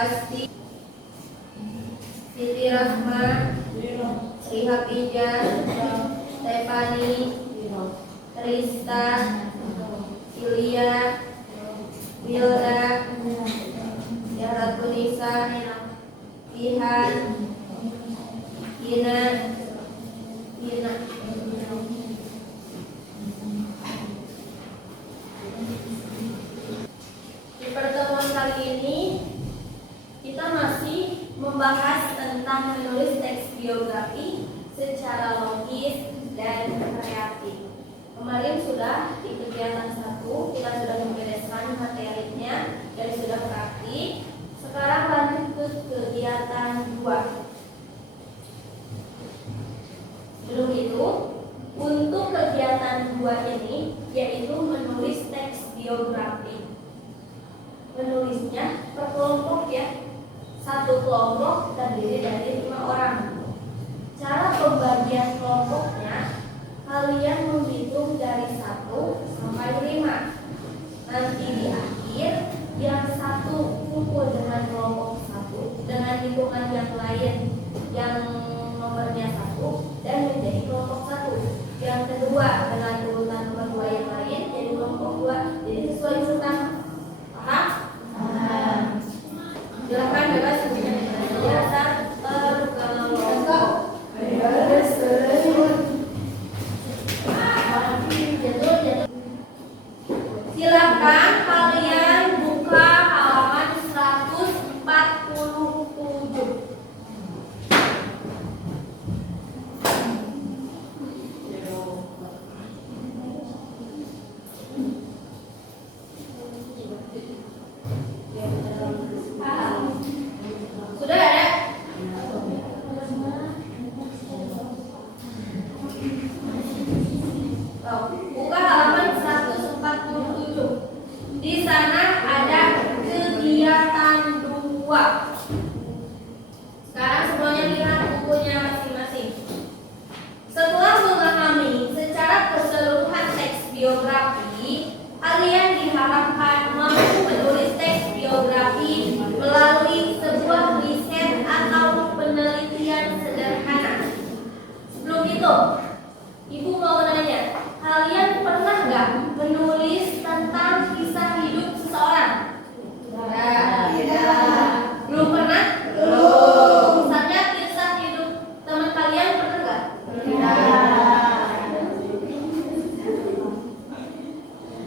Asti, Siti Rahma, Rihapija, Stefani, Trista, Ilya, Wilda, Yaratunisa, Ihan, Ina. Di pertemuan kali ini kita masih membahas tentang menulis teks biografi secara logis dan kreatif. Kemarin sudah di kegiatan 1 kita sudah membereskan materinya dan sudah praktik. Sekarang lanjut ke kegiatan 2. Sebelum itu, untuk kegiatan 2 ini yaitu menulis teks biografi. Menulisnya per kelompok ya. Satu kelompok terdiri dari 5 orang. Cara pembagian kelompoknya, kalian menghitung dari 1 sampai 5. Nanti di akhir yang satu kumpul dengan kelompok 1 dengan hitungan yang lain yang nomornya 1 dan menjadi kelompok 1. Yang kedua dengan urutan nomor 2 yang lain jadi kelompok 2. Jadi sesuai urutan. Paham? Silakan bebas biasa terkelompok. Silakan kalian buka halaman 147. Sudah ada? Buka halaman 147. Di sana ada kegiatan 2. Sekarang semuanya lihat bukunya masing-masing. Setelah memahami secara keseluruhan teks biografi, kalian diharapkan mampu menulis teks biografi melalui sebuah riset atau penelitian sederhana. Sebelum itu, Ibu mau nanya, kalian pernah nggak menulis tentang kisah hidup seseorang? Tidak. Belum pernah? Belum. Misalnya kisah hidup teman kalian pernah nggak? Tidak.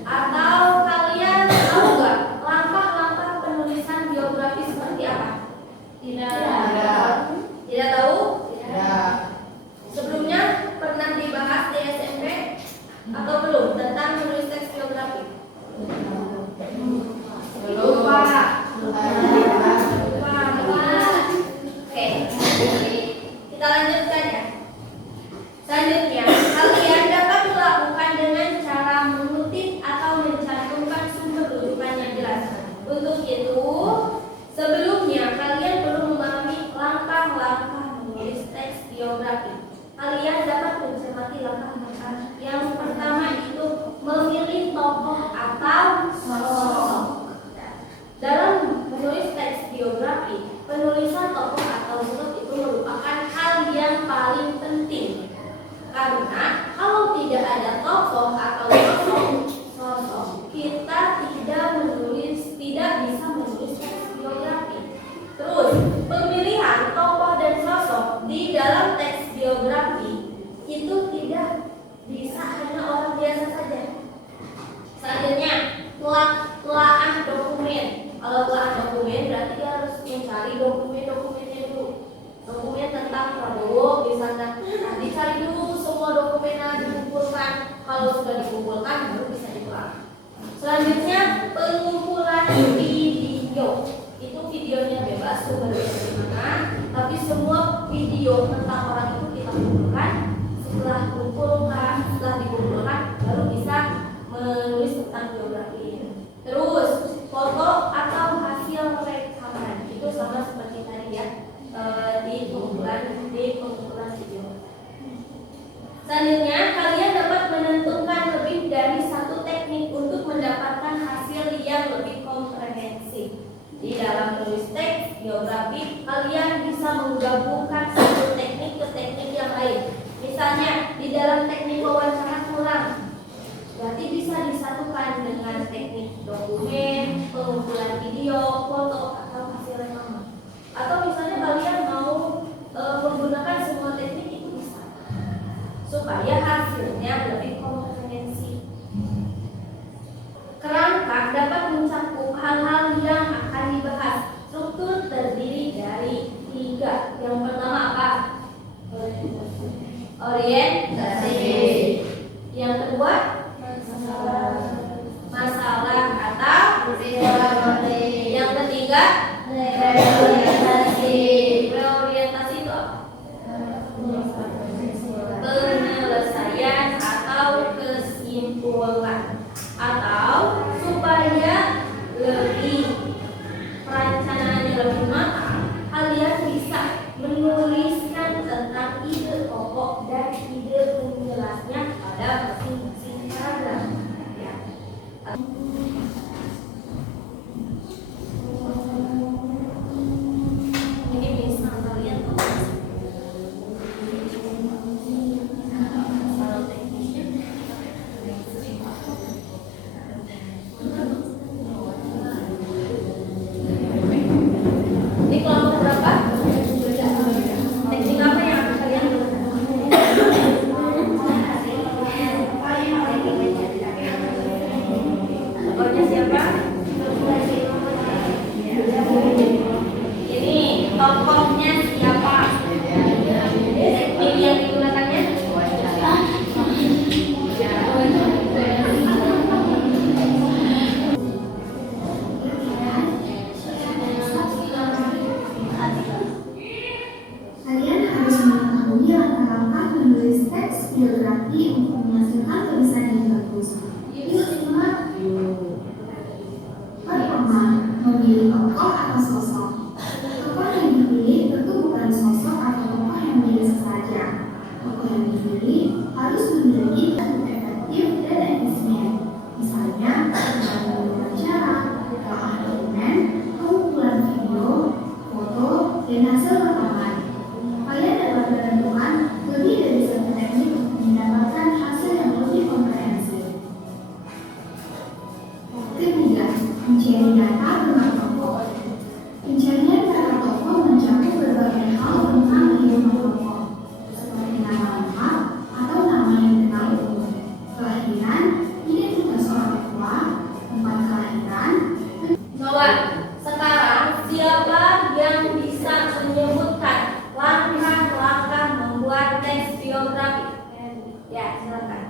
Atau kalian tahu nggak langkah-langkah penulisan biografi seperti apa? Tidak. Tidak tahu? Tidak. Sebelumnya pernah dibahas di SMP atau belum tentang menulis teks biografi? Belum, Pak. Oke. Kita lanjutkan ya. Selanjutnya, kalian dapat melakukan dengan cara mengutip atau mencantumkan sumber rujukan yang jelas. Untuk itu, sebelumnya kalian perlu memahami langkah-langkah menulis teks biografi. Kalian dapat mencermati langkah-langkah. Yang pertama itu memilih tokoh atau sosok. Dalam menulis teks biografi, penulisan tokoh atau sosok itu merupakan hal yang paling penting. Karena kalau tidak ada tokoh atau sosok, kita tidak bisa menulis teks biografi. Terus, pemilihan tokoh dan sosok di dalam teks biografi itu tidak bisa hanya orang biasa saja. Selanjutnya, telaah dokumen. Kalau telaah dokumen berarti dia harus mencari dokumennya dulu. Dokumen tentang Prabowo misalnya, dicari dulu semua dokumennya dikumpulkan. Kalau sudah dikumpulkan baru bisa ditelaah. Selanjutnya, pengumpulan video. Itu videonya bebas sumbernya dari mana, tapi semua video tentang orang itu kita kumpulkan. Setelah dikumpulkan baru bisa menulis tentang biografi. Terus foto atau hasil rekaman itu sama seperti tadi ya, di pengumpulan video. Selanjutnya, kalian dapat menentukan lebih dari satu teknik untuk mendapatkan hasil yang lebih komprehensif. Di dalam menulis teks biografi, kalian bisa menggabungkan satu teknik ke teknik yang lain. Misalnya di dalam teknik wawancara kurang, berarti bisa disatukan dengan teknik dokumen, pengumpulan video, foto, atau hasil rekaman. Atau misalnya kalian mau menggunakan semua teknik itu bisa, supaya hasilnya lebih komprehensif. Kerangka dapat mencakup hal-hal yang akan dibahas. Struktur terdiri dari 3. Yang pertama apa? Orientasi. Yang kedua, masalah atau yang ketiga, reorientasi. Reorientasi itu apa? Penyelesaian atau kesimpulan. Atau supaya lebih perencanaannya lebih matang, kalian bisa menuliskan tentang ide pokok dan ide penjelasnya pada masing-masing paragraf. Ya. Ini bisa kalian tulis. Ini kelompok berapa? Teknik apa yang akan kalian gunakan? Tokohnya siapa? Ini tokohnya siapa? Teknik yang digunakannya? Kalian harus mengetahui langkah-langkah menulis teks biografi untuk menghasilkan tulisan yang bagus. Yuk simak. Pertama, memilih tokoh atau sosok. Tokoh yang dipilih tentu bukan sosok atau tokoh yang biasa saja. Tokoh yang dipilih harus memiliki bentuk efektif dan efisien. Misalnya, dalam wawancara, dalam dokumen, pengumpulan video, foto, dan hasil rekaman. Kalian dapat menentukan lebih dari satu teknik untuk mendapatkan hasil yang lebih komprehensif. Ketiga, mencari data tentang tokoh. Pencarian data tokoh mencakup berbagai hal tentang kehidupan tokoh, seperti nama lengkap atau nama yang dikenal umum, kelahiran, identitas orang tua, tempat kelahiran. Coba sekarang siapa yang bisa menyebutkan langkah-langkah membuat teks biografi? Ya, silakan.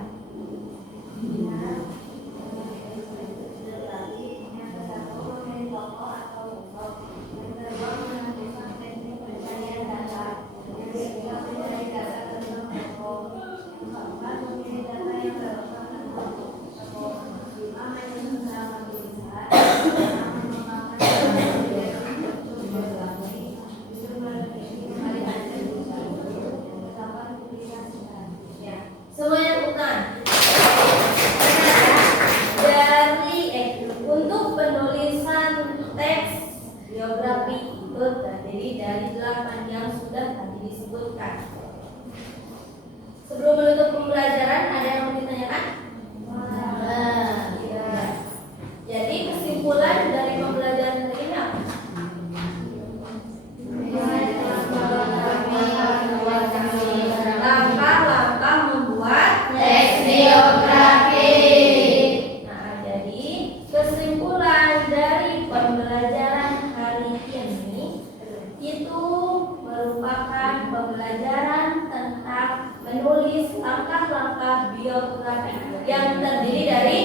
Semuanya bukan. Untuk penulisan teks biografi itu terdiri dari 8 yang sudah tadi disebutkan. Sebelum menutup pembelajaran, ada yang mau ditanyakan? Ya. Jadi kesimpulan dari pembelajaran hari ini apa? Langkah-langkah membuat teks biografi. Nah, jadi kesimpulan dari pembelajaran hari ini itu merupakan pembelajaran tentang menulis langkah-langkah biografi yang terdiri dari